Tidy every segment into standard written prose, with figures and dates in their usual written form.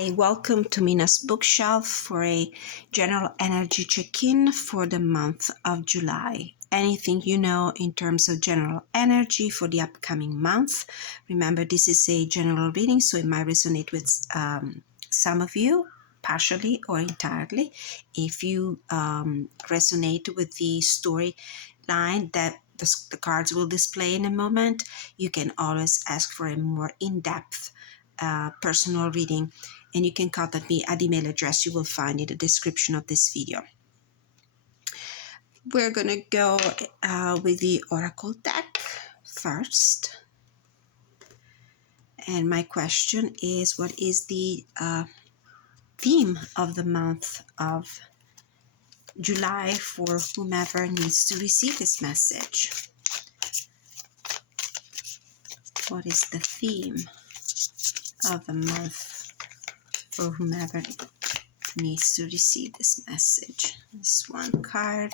Hi, welcome to Mina's Bookshelf for a general energy check-in for the month of July. Anything you know in terms of general energy for the upcoming month. Remember, this is a general reading, so it might resonate with some of you, partially or entirely. If you resonate with the storyline that the cards will display in a moment, you can always ask for a more in-depth personal reading, and you can contact me at the email address you will find in the description of this video. We're going to go with the Oracle deck first. And my question is, what is the theme of the month of July for whomever needs to receive this message? What is the theme of the month for whomever needs to receive this message? This one card,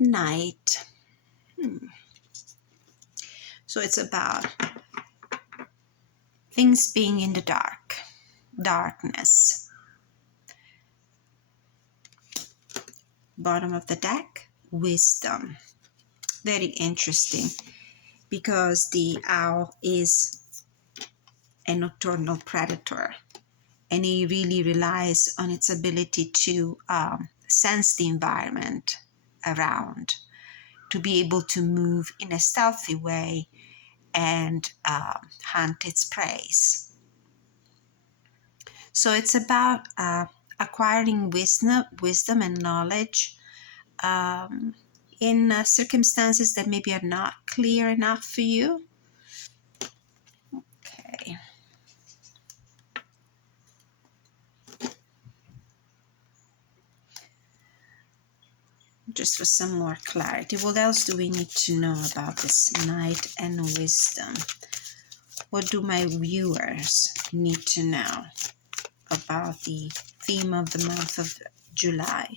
Night. So it's about things being in the darkness. Bottom of the deck, Wisdom. Very interesting, because the owl is a nocturnal predator, and he really relies on its ability to sense the environment around, to be able to move in a stealthy way and hunt its prey. So it's about acquiring wisdom and knowledge in circumstances that maybe are not clear enough for you. Okay. Just for some more clarity, what else do we need to know about this Night and Wisdom? What do my viewers need to know about the theme of the month of July?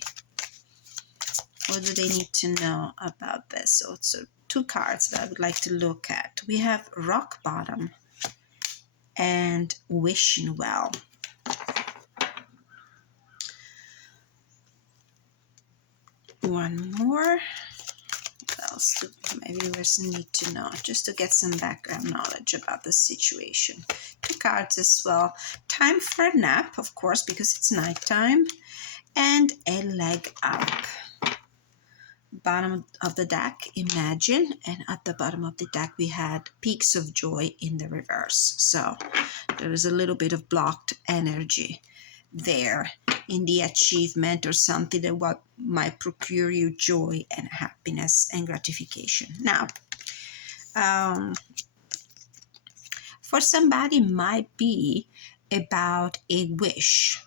What do they need to know about this? Also, two cards that I would like to look at. We have Rock Bottom and Wishing Well. One more. What else do my viewers need to know, just to get some background knowledge about the situation? Two cards as well. Time for a nap, of course, because it's nighttime, and a leg up. Bottom of the deck, Imagine, and at the bottom of the deck we had Peaks of Joy in the reverse. So there is a little bit of blocked energy there in the achievement or something that what might procure you joy and happiness and gratification. Now, for somebody, might be about a wish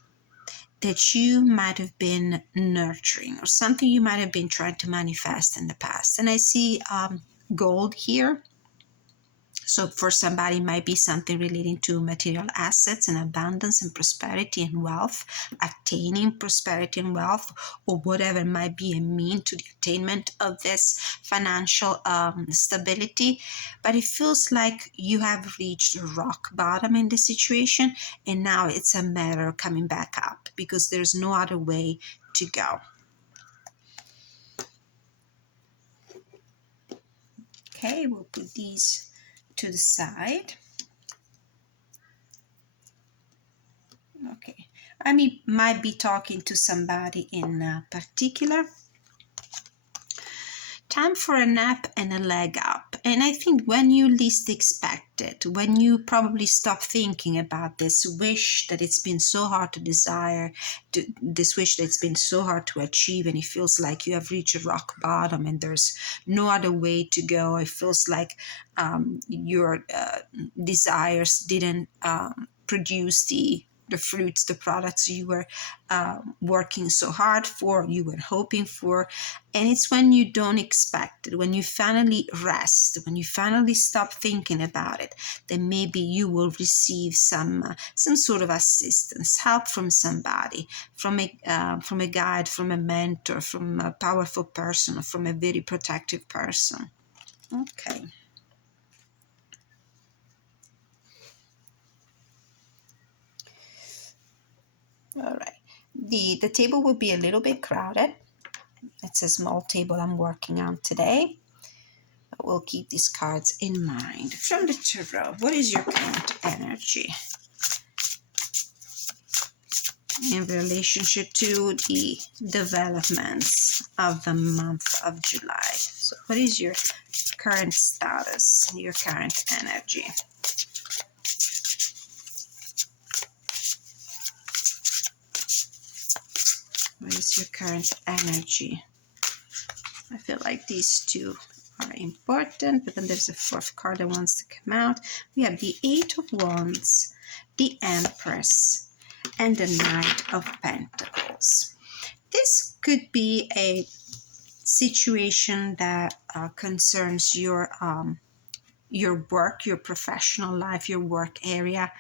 that you might have been nurturing, or something you might have been trying to manifest in the past. And I see gold here. So for somebody, it might be something relating to material assets and abundance and prosperity and wealth, attaining prosperity and wealth, or whatever might be a mean to the attainment of this financial stability. But it feels like you have reached rock bottom in the situation, and now it's a matter of coming back up, because there's no other way to go. Okay, we'll put these to the side. Okay, I might be talking to somebody in particular. Time for a nap and a leg up. And I think when you least expect it, when you probably stop thinking about this wish that it's been so hard to desire, this wish that's been so hard to achieve, and it feels like you have reached a rock bottom and there's no other way to go. It feels like your desires didn't produce the fruits, the products you were working so hard for, you were hoping for. And it's when you don't expect it, when you finally rest, when you finally stop thinking about it, then maybe you will receive some sort of assistance, help from somebody, from a guide, from a mentor, from a powerful person, or from a very protective person. Okay. All right. The table will be a little bit crowded. It's a small table I'm working on today. But we'll keep these cards in mind. From the tarot, what is your current energy in relationship to the developments of the month of July? So what is your current status, your current energy? What is your current energy? I feel like these two are important, but then there's a fourth card that wants to come out. We have the Eight of Wands, the Empress, and the Knight of Pentacles. This could be a situation that concerns your work, your professional life, your work area,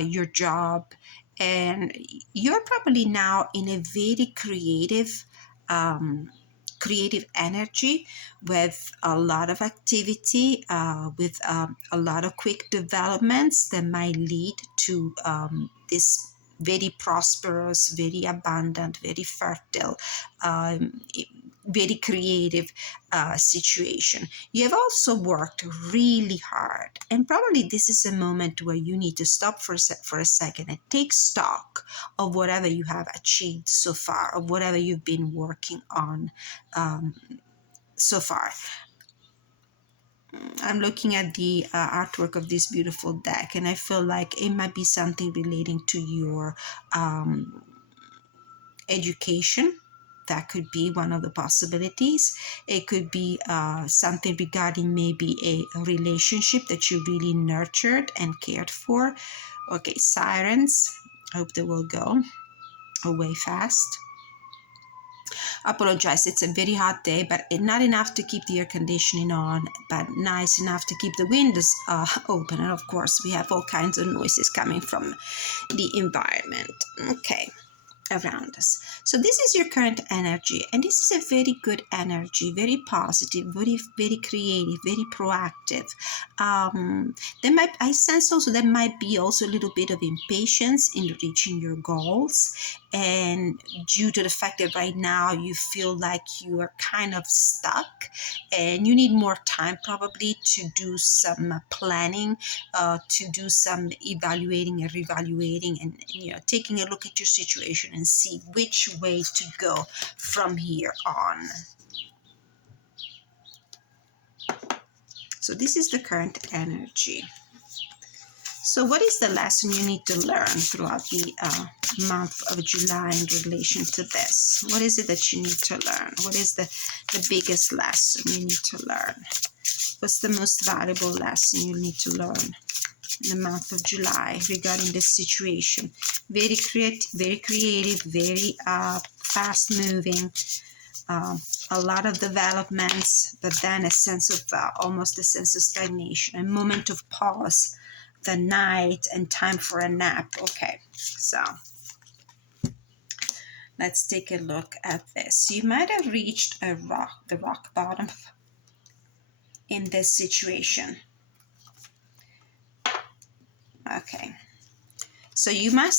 your job, and you're probably now in a very creative energy with a lot of activity, with a lot of quick developments that might lead to this very prosperous, very abundant, very fertile, very creative situation. You have also worked really hard, and probably this is a moment where you need to stop for a second and take stock of whatever you have achieved so far, of whatever you've been working on so far. I'm looking at the artwork of this beautiful deck, and I feel like it might be something relating to your education. That could be one of the possibilities. It could be something regarding maybe a relationship that you really nurtured and cared for. Okay, sirens. I hope they will go away fast. Apologize, it's a very hot day, but not enough to keep the air conditioning on, but nice enough to keep the windows open. And of course, we have all kinds of noises coming from the environment. Okay, around us. So this is your current energy, and this is a very good energy, very positive, very creative, very proactive. I sense also there might be also a little bit of impatience in reaching your goals, and due to the fact that right now you feel like you are kind of stuck and you need more time probably to do some planning, to do some evaluating and reevaluating, and taking a look at your situation and see which way to go from here on. So this is the current energy. So what is the lesson you need to learn throughout the month of July in relation to this? What is it that you need to learn? What is the biggest lesson you need to learn? What's the most valuable lesson you need to learn in the month of July regarding this situation? Very creative, very fast-moving, a lot of developments, but then a sense of almost a sense of stagnation, a moment of pause, the night, and time for a nap. Okay, so let's take a look at this. You might have reached the rock bottom in this situation. Okay, so you might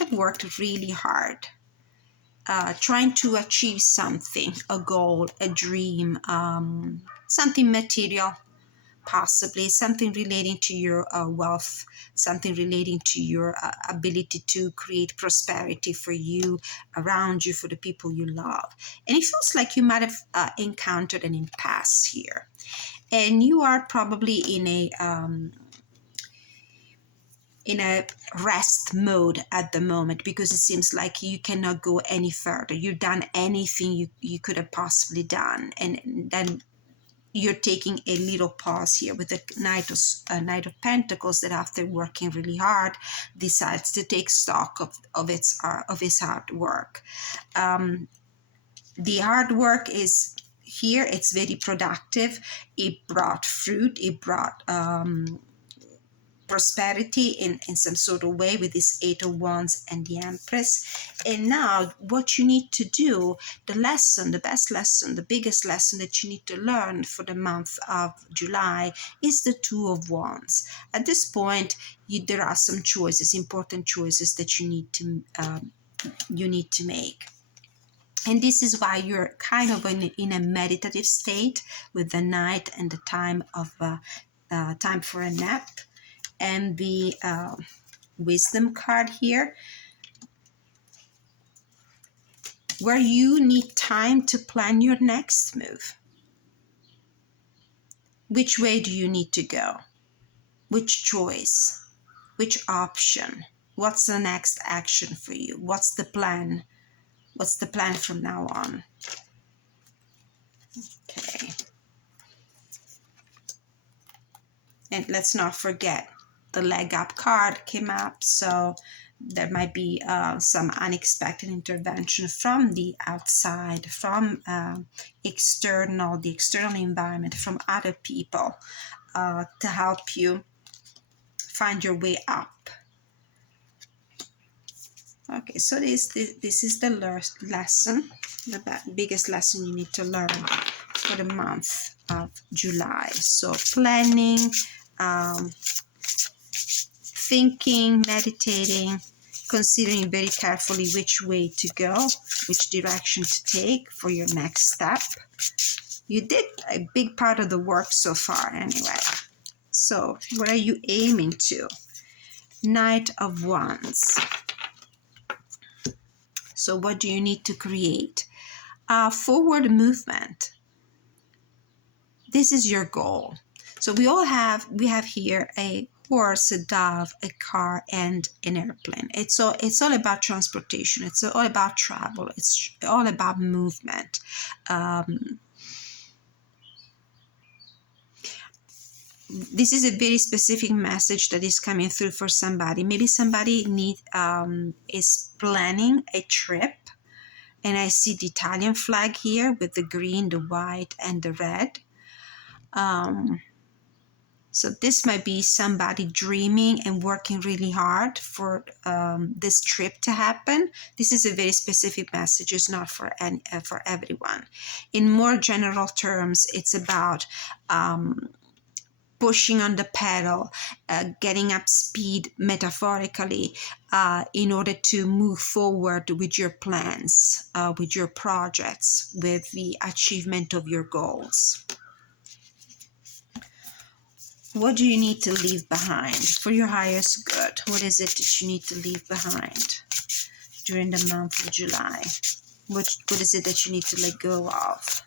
have worked really hard, trying to achieve something, a goal, a dream, something material, possibly something relating to your wealth, something relating to your ability to create prosperity for you, around you, for the people you love. And it feels like you might have encountered an impasse here, and you are probably in a rest mode at the moment, because it seems like you cannot go any further. You've done anything you could have possibly done, and then you're taking a little pause here with the Knight of Pentacles, that after working really hard decides to take stock of his hard work. The hard work is here. It's very productive. It brought fruit. It brought prosperity in some sort of way with this Eight of Wands and the Empress. And now what you need to do, the lesson, the best lesson, the biggest lesson that you need to learn for the month of July is the Two of Wands. At this point, there are some choices, important choices that you need to make. And this is why you're kind of in a meditative state with the Knight and the time of time for a nap, and the Wisdom card here, where you need time to plan your next move. Which way do you need to go? Which choice? Which option? What's the next action for you? What's the plan? What's the plan from now on? Okay. And let's not forget, the Leg Up card came up, so there might be some unexpected intervention from the outside, from the external environment, from other people to help you find your way up. Okay, so this is the lesson, the biggest lesson you need to learn for the month of July. So planning, thinking, meditating, considering very carefully which way to go, which direction to take for your next step. You did a big part of the work so far anyway. So what are you aiming to? Knight of Wands. So what do you need to create? Forward movement. This is your goal. So we have here a horse, a dove, a car, and an airplane. It's all about transportation. It's all about travel. It's all about movement. This is a very specific message that is coming through for somebody. Maybe somebody is planning a trip, and I see the Italian flag here with the green, the white, and the red. So this might be somebody dreaming and working really hard for this trip to happen. This is a very specific message. It's not for everyone. In more general terms, it's about pushing on the pedal, getting up speed metaphorically in order to move forward with your plans, with your projects, with the achievement of your goals. What do you need to leave behind for your highest good? What is it that you need to leave behind during the month of July? What is it that you need to let go of?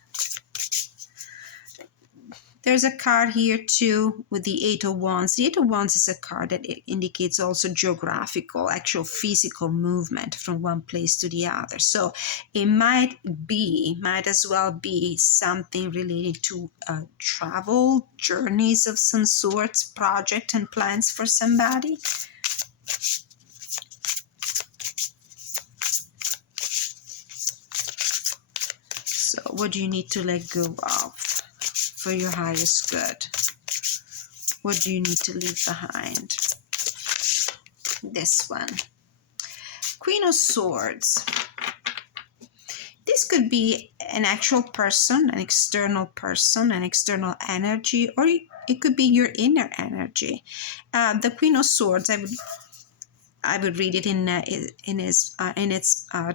There's a card here too with the Eight of Wands. The Eight of Wands is a card that indicates also geographical, actual physical movement from one place to the other. So it might as well be something related to travel, journeys of some sorts, project and plans for somebody. So what do you need to let go of for your highest good? What do you need to leave behind? This one. Queen of Swords. This could be an actual person, an external person, an external energy, or it could be your inner energy. The Queen of Swords, I would read it in its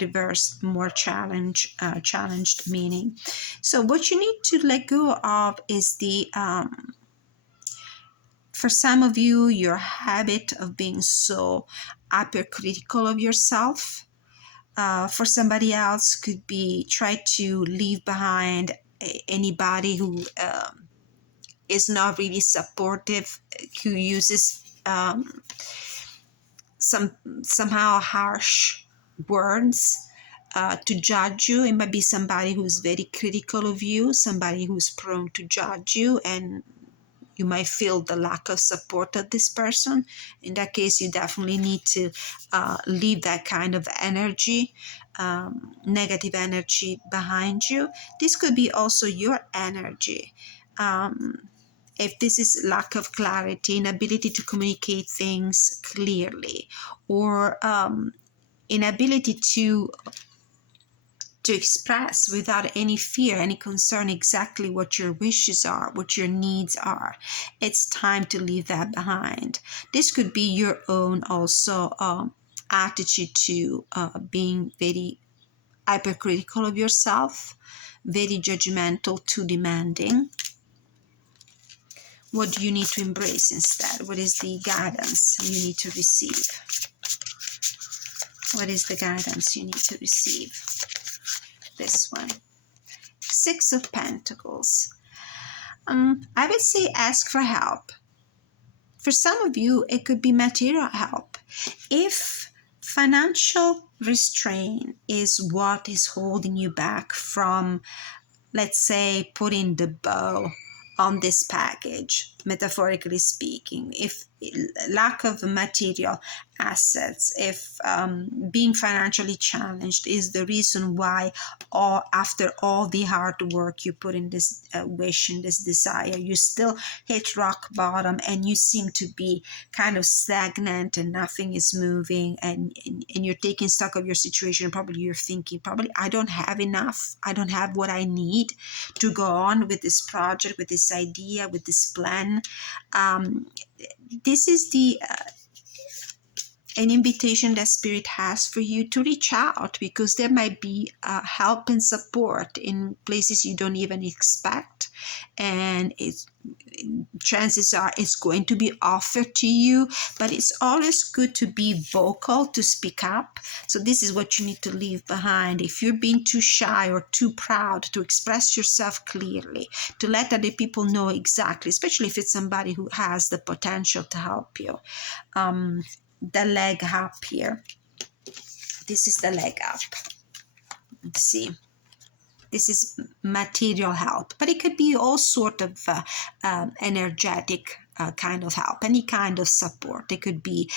reverse, more challenged meaning. So what you need to let go of is for some of you, your habit of being so hypercritical of yourself. For somebody else, could be try to leave behind anybody who is not really supportive, who uses somehow harsh words to judge you. It might be somebody who's very critical of you, somebody who's prone to judge you, and you might feel the lack of support of this person. In that case, you definitely need to leave that kind of energy, negative energy behind you. This could be also your energy. if this is lack of clarity, inability to communicate things clearly, or inability to express without any fear, any concern, exactly what your wishes are, what your needs are, it's time to leave that behind. This could be your own also attitude to being very hypercritical of yourself, very judgmental, too demanding. What do you need to embrace instead? What is the guidance you need to receive? What is the guidance you need to receive? This one. Six of Pentacles. I would say ask for help. For some of you, it could be material help. If financial restraint is what is holding you back from, let's say, putting the bow on this package, metaphorically speaking, if lack of material assets, if being financially challenged is the reason why, after all the hard work you put in this wish and this desire, you still hit rock bottom and you seem to be kind of stagnant and nothing is moving, and you're taking stock of your situation, and probably you're thinking, I don't have enough, I don't have what I need to go on with this project, with this idea, with this plan. This is an invitation that Spirit has for you to reach out, because there might be help and support in places you don't even expect, and chances are it's going to be offered to you. But it's always good to be vocal, to speak up. So this is what you need to leave behind. If you're being too shy or too proud to express yourself clearly, to let other people know exactly, especially if it's somebody who has the potential to help you. The leg up here. This is the leg up. Let's see. This is material help, but it could be all sort of energetic kind of help, any kind of support. It could be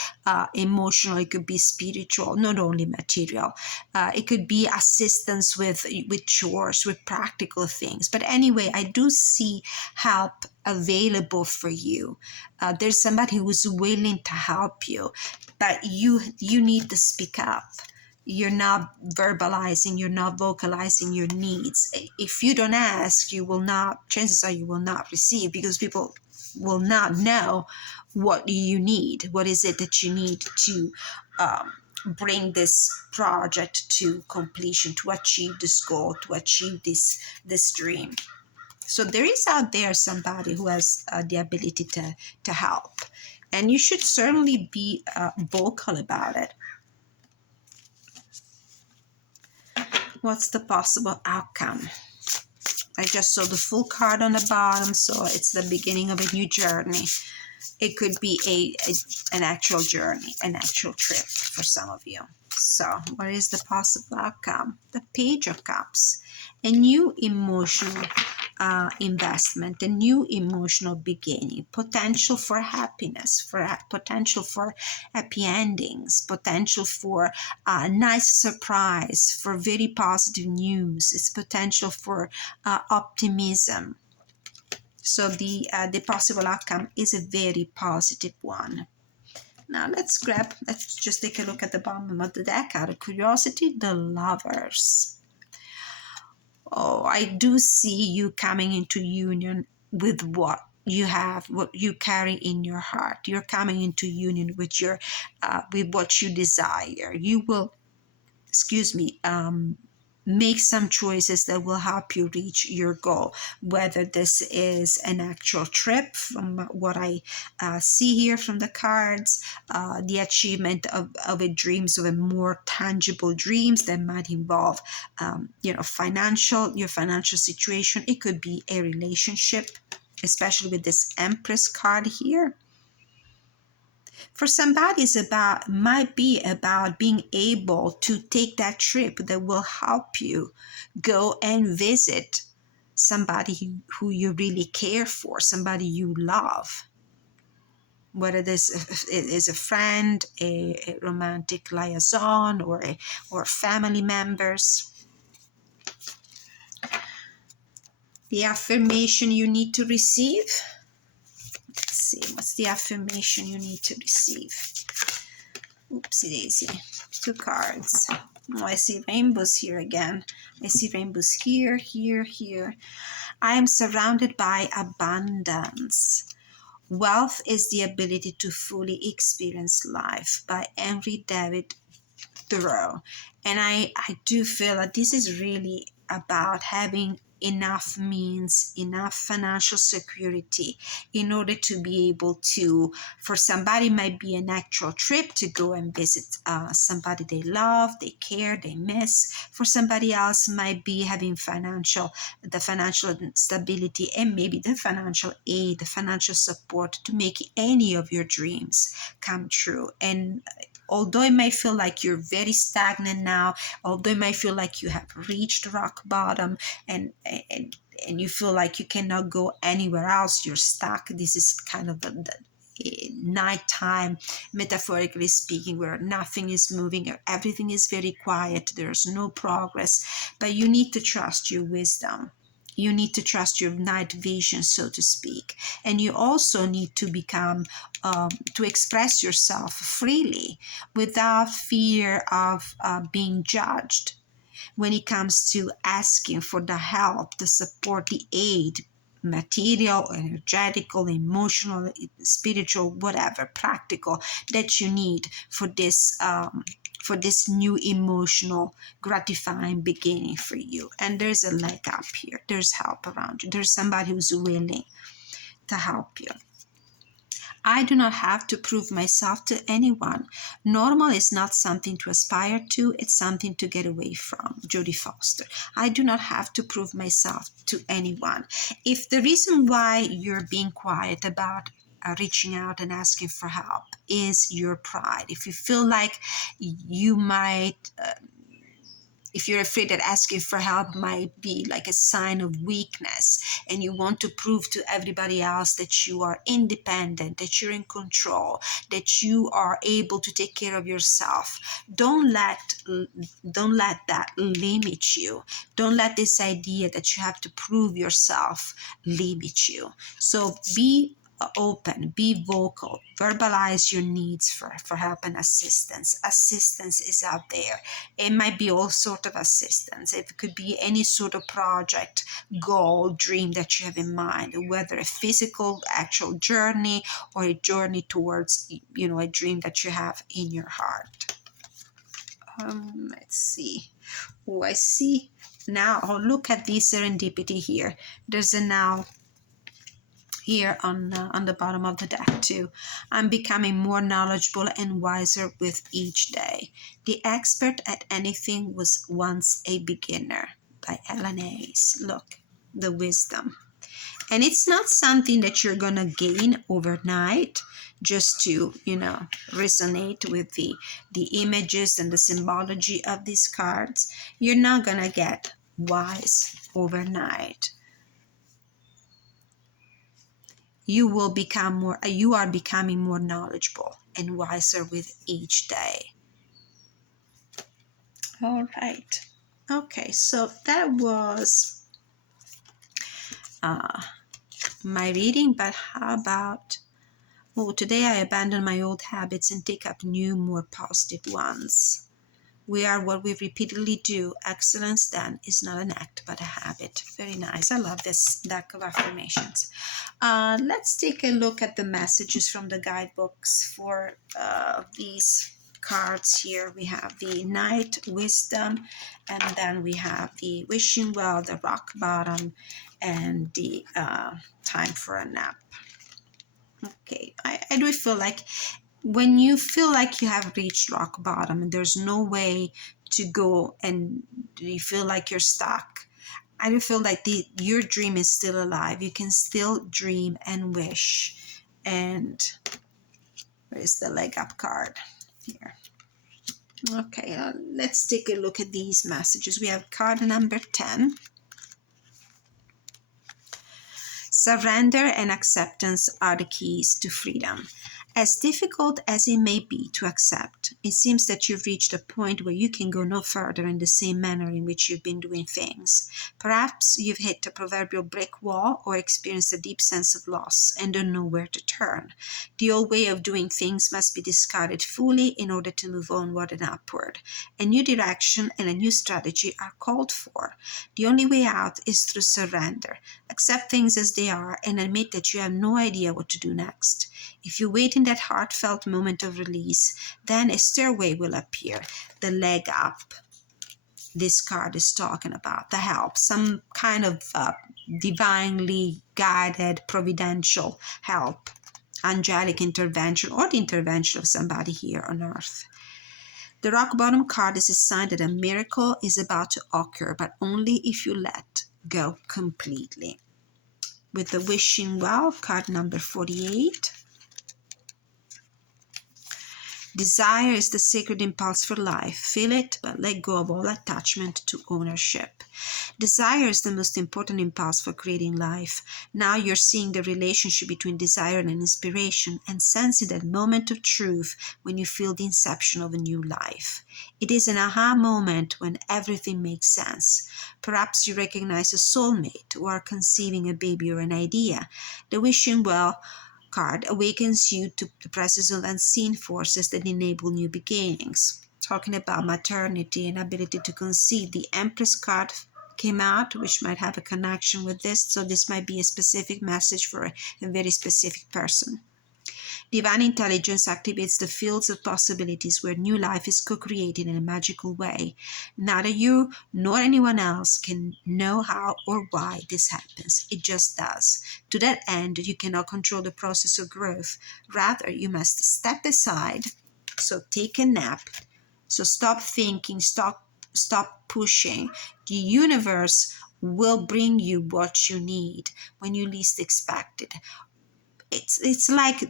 emotional, it could be spiritual, not only material. It could be assistance with chores, with practical things. But anyway, I do see help available for you. There's somebody who's willing to help you, but you need to speak up. You're not verbalizing, you're not vocalizing your needs. If you don't ask, you will not, chances are you will not receive, because people will not know what you need. What is it that you need to bring this project to completion, to achieve this goal, to achieve this dream? So there is out there somebody who has the ability to help, and you should certainly be vocal about it. What's the possible outcome? I just saw the full card on the bottom, so it's the beginning of a new journey. It could be an actual journey, an actual trip for some of you. So what is the possible outcome? The Page of Cups. A new emotional investment, a new emotional beginning, potential for happiness, potential for happy endings, potential for a nice surprise, for very positive news. It's potential for optimism. So the possible outcome is a very positive one. Now let's just take a look at the bottom of the deck out of curiosity. The Lovers. Oh, I do see you coming into union with what you have, what you carry in your heart. You're coming into union with with what you desire. You will, make some choices that will help you reach your goal, whether this is an actual trip, from what I see here from the cards, the achievement of a dreams, of a more tangible dreams that might involve your financial situation. It could be a relationship, especially with this Empress card here. For somebody, might be about being able to take that trip that will help you go and visit somebody who you really care for, somebody you love. Whether this is a friend, a romantic liaison, or family members. The affirmation you need to receive. see. What's the affirmation you need to receive? Oopsie daisy. 2 cards. Oh, I see rainbows here again. I see rainbows here, here, here. I am surrounded by abundance. Wealth is the ability to fully experience life, by Henry David Thoreau. And I do feel that this is really about having enough means, enough financial security in order to be able to, for somebody might be an actual trip to go and visit somebody they love, they care, they miss. For somebody else might be having the financial stability and maybe the financial aid, the financial support to make any of your dreams come true. And although it may feel like you're very stagnant now, although it may feel like you have reached rock bottom and you feel like you cannot go anywhere else, you're stuck. This is kind of the nighttime, metaphorically speaking, where nothing is moving, or everything is very quiet, there's no progress. But you need to trust your wisdom. You need to trust your night vision, so to speak. And you also need to become, to express yourself freely without fear of being judged when it comes to asking for the help, the support, the aid, material, energetical, emotional, spiritual, whatever, practical, that you need for this new emotional gratifying beginning for you. And there's a leg up here. There's help around you. There's somebody who's willing to help you. I do not have to prove myself to anyone. Normal is not something to aspire to, it's something to get away from. Jodie Foster. I do not have to prove myself to anyone. If the reason why you're being quiet about reaching out and asking for help is your pride, if you feel like you might... if you're afraid that asking for help might be like a sign of weakness and you want to prove to everybody else that you are independent, that you're in control, that you are able to take care of yourself, don't let that limit you. Don't let this idea that you have to prove yourself limit you. So be open, be vocal, verbalize your needs for help and assistance. Assistance is out there. It might be all sort of assistance. It could be any sort of project, goal, dream that you have in mind, whether a physical, actual journey or a journey towards, a dream that you have in your heart. Let's see. Oh, I see now. Oh, look at the serendipity here. There's a now here on the bottom of the deck too. I'm becoming more knowledgeable and wiser with each day. The expert at anything was once a beginner, by Ellen Hayes. Look, the wisdom. And it's not something that you're going to gain overnight just to, resonate with the images and the symbology of these cards. You're not going to get wise overnight. You are becoming more knowledgeable and wiser with each day. All right. Okay, so that was my reading, but how about, today I abandon my old habits and take up new, more positive ones. We are what we repeatedly do. Excellence, then, is not an act, but a habit. Very nice. I love this deck of affirmations. Let's take a look at the messages from the guidebooks for these cards here. We have the Knight, Wisdom, and then we have the Wishing Well, the Rock Bottom, and the Time for a Nap. Okay, I do feel like when you feel like you have reached rock bottom and there's no way to go and you feel like you're stuck, I do feel like your dream is still alive. You can still dream and wish. And where's the leg up card? Here. Okay, let's take a look at these messages. We have card number 10. Surrender and acceptance are the keys to freedom. As difficult as it may be to accept, it seems that you've reached a point where you can go no further in the same manner in which you've been doing things. Perhaps you've hit a proverbial brick wall or experienced a deep sense of loss and don't know where to turn. The old way of doing things must be discarded fully in order to move onward and upward. A new direction and a new strategy are called for. The only way out is through surrender. Accept things as they are and admit that you have no idea what to do next. If you wait in that heartfelt moment of release, then a stairway will appear, the leg up. This card is talking about the help, some kind of divinely guided, providential help, angelic intervention, or the intervention of somebody here on earth. The rock bottom card is a sign that a miracle is about to occur, but only if you let go completely. With the wishing well, card number 48. Desire is the sacred impulse for life. Feel it, but let go of all attachment to ownership. Desire is the most important impulse for creating life. Now you're seeing the relationship between desire and inspiration and sensing that moment of truth when you feel the inception of a new life. It is an aha moment when everything makes sense. Perhaps you recognize a soulmate or are conceiving a baby or an idea. The wishing well card awakens you to the presence of unseen forces that enable new beginnings. Talking about maternity and ability to conceive, the Empress card came out, which might have a connection with this, so this might be a specific message for a very specific person. Divine intelligence activates the fields of possibilities where new life is co-created in a magical way. Neither you nor anyone else can know how or why this happens. It just does. To that end, you cannot control the process of growth. Rather, you must step aside. So take a nap. So stop thinking, stop pushing. The universe will bring you what you need when you least expect it. It's like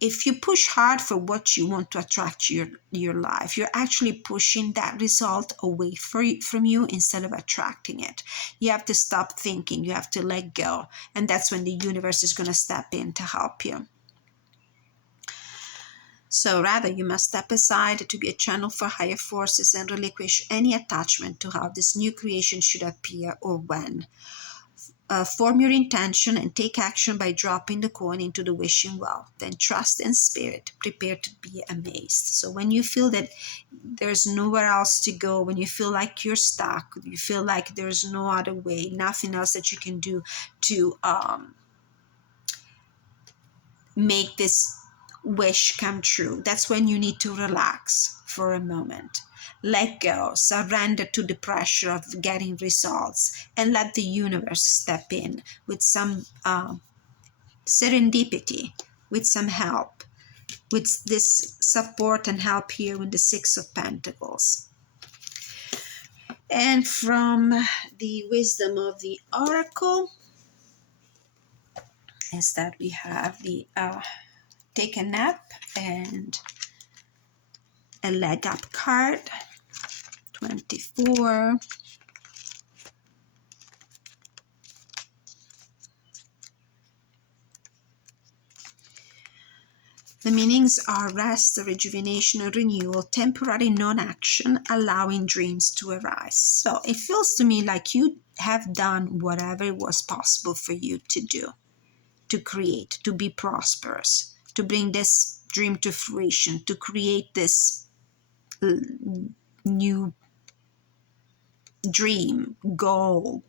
if you push hard for what you want to attract your life, you're actually pushing that result away from you instead of attracting it. You have to stop thinking. You have to let go. And that's when the universe is going to step in to help you. So rather, you must step aside to be a channel for higher forces and relinquish any attachment to how this new creation should appear or when. Form your intention and take action by dropping the coin into the wishing well. Then trust in spirit. Prepare to be amazed. So when you feel that there's nowhere else to go, when you feel like you're stuck, you feel like there's no other way, nothing else that you can do to make this wish come true, that's when you need to relax for a moment. Let go, surrender to the pressure of getting results, and let the universe step in with some serendipity, with some help, with this support and help here with the Six of Pentacles. And from the wisdom of the Oracle is that we have the Take a Nap and a Leg Up card, 24. The meanings are rest, rejuvenation, renewal, temporary non-action, allowing dreams to arise. So it feels to me like you have done whatever was possible for you to do, to create, to be prosperous, to bring this dream to fruition, to create this new dream, goal,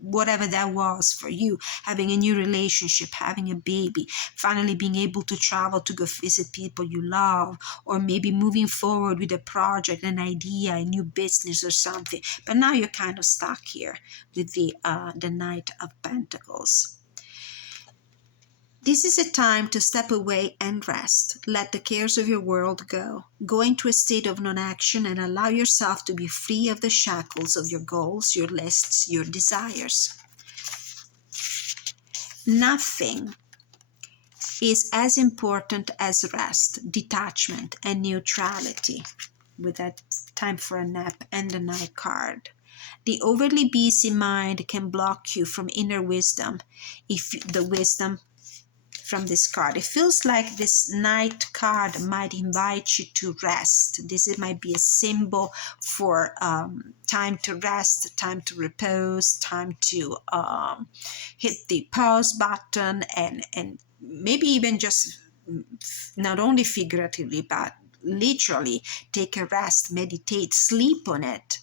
whatever that was for you, having a new relationship, having a baby, finally being able to travel to go visit people you love, or maybe moving forward with a project, an idea, a new business or something. But now you're kind of stuck here with the Knight of Pentacles. This is a time to step away and rest. Let the cares of your world go. Go into a state of non-action and allow yourself to be free of the shackles of your goals, your lists, your desires. Nothing is as important as rest, detachment, and neutrality. With that time for a nap and the Knight card. The overly busy mind can block you from inner wisdom if the wisdom from this card. It feels like this Knight card might invite you to rest. This might be a symbol for time to rest, time to repose, time to hit the pause button, and maybe even just not only figuratively but literally take a rest, meditate, sleep on it.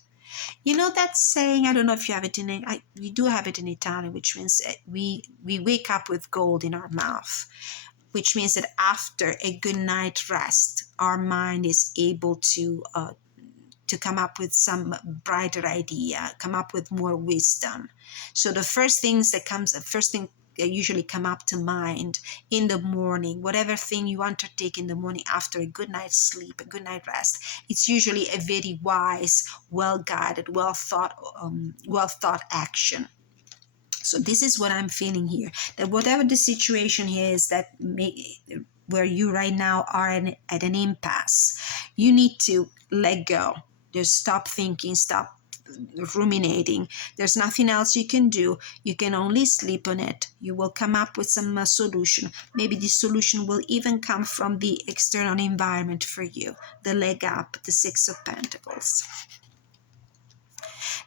You know that saying, I don't know if you have it we do have it in Italian, which means we wake up with gold in our mouth, which means that after a good night rest, our mind is able to come up with some brighter idea, come up with more wisdom. So the first thing that usually come up to mind in the morning, whatever thing you undertake in the morning after a good night's sleep, a good night rest, it's usually a very wise, well-guided, well-thought action. So this is what I'm feeling here, that whatever the situation is where you right now are at an impasse, you need to let go. Just stop thinking, stop ruminating. There's nothing else you can do. You can only sleep on it. You will come up with some solution. Maybe the solution will even come from the external environment for you. The leg up, the Six of Pentacles.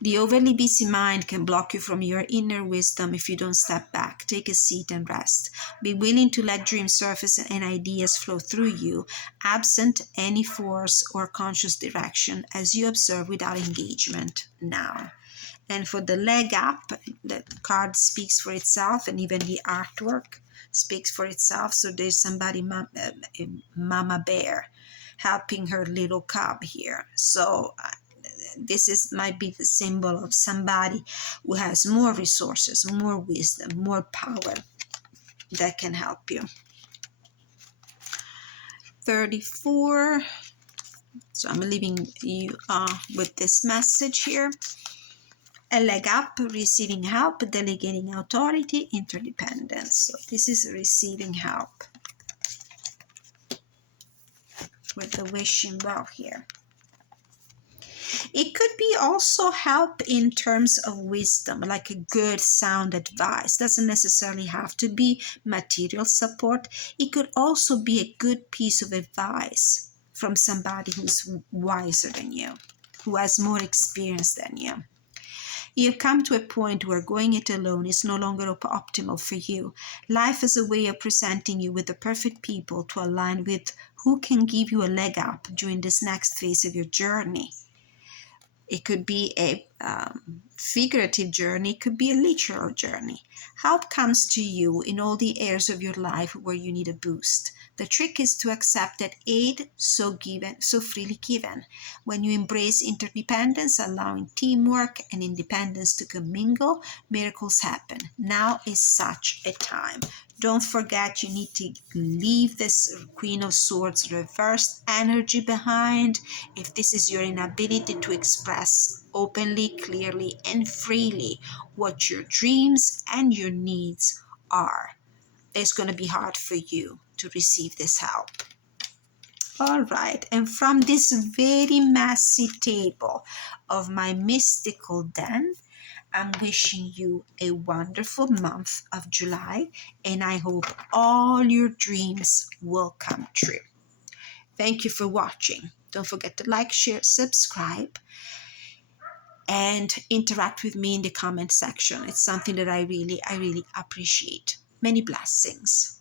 The overly busy mind can block you from your inner wisdom if you don't step back, take a seat and rest. Be willing to let dreams surface and ideas flow through you, absent any force or conscious direction, as you observe without engagement now. And for the leg up, the card speaks for itself, and even the artwork speaks for itself. So there's somebody, Mama Bear, helping her little cub here. So this might be the symbol of somebody who has more resources, more wisdom, more power that can help you. 34. So I'm leaving you with this message here. A leg up, receiving help, delegating authority, interdependence. So this is receiving help with the wishing well here. It could be also help in terms of wisdom, like a good sound advice. Doesn't necessarily have to be material support. It could also be a good piece of advice from somebody who's wiser than you, who has more experience than you. You've come to a point where going it alone is no longer optimal for you. Life is a way of presenting you with the perfect people to align with who can give you a leg up during this next phase of your journey. It could be a figurative journey, it could be a literal journey. Help comes to you in all the areas of your life where you need a boost. The trick is to accept that aid so freely given. When you embrace interdependence, allowing teamwork and independence to commingle, miracles happen. Now is such a time. Don't forget, you need to leave this Queen of Swords reversed energy behind. If this is your inability to express openly, clearly, and freely what your dreams and your needs are, it's going to be hard for you to receive this help. All right, and from this very messy table of my mystical den, I'm wishing you a wonderful month of July, and I hope all your dreams will come true. Thank you for watching. Don't forget to like, share, subscribe, and interact with me in the comment section. It's something that I really appreciate. Many blessings.